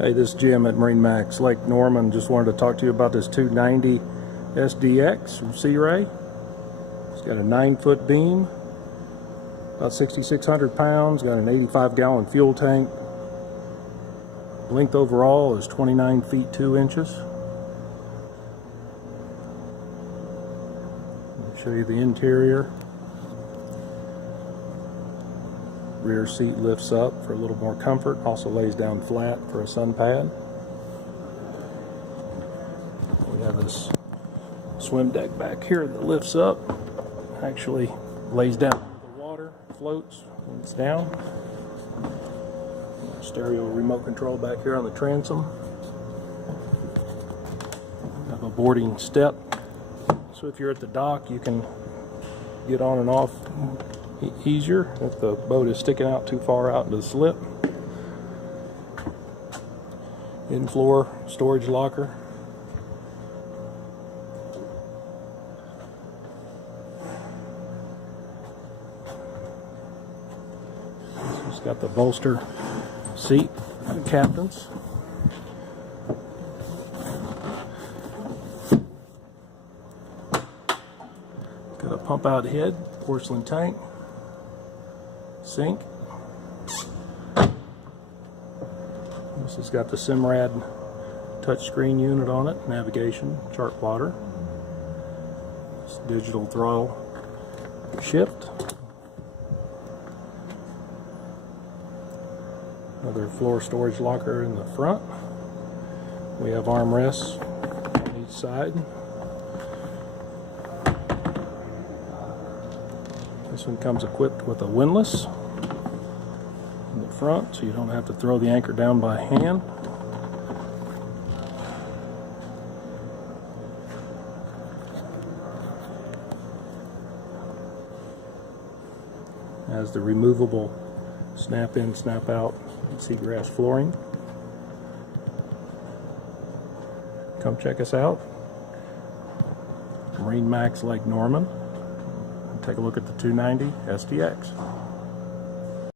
Hey, this is Jim at MarineMax, Lake Norman. Just wanted to talk to you about this 290 SDX from Sea Ray. It's got a 9-foot beam, about 6,600 pounds, got an 85-gallon fuel tank. Length overall is 29 feet 2 inches. I'll show you the interior. Rear seat lifts up for a little more comfort, also lays down flat for a sun pad. We have this swim deck back here that lifts up, actually lays down into the water, floats when it's down. Stereo remote control back here on the transom. Have a boarding step, so if you're at the dock you can get on and off easier if the boat is sticking out too far out into the slip. In-floor storage locker. It's got the bolster seat for the captains. Got a pump out head, porcelain tank, sink. This has got the Simrad touchscreen unit on it, navigation, chart plotter. It's digital throttle shift. Another floor storage locker in the front. We have armrests on each side. This one comes equipped with a windlass in the front, so you don't have to throw the anchor down by hand. Has the removable snap in, snap out seagrass flooring. Come check us out. MarineMax Lake Norman. Take a look at the 290 SDX.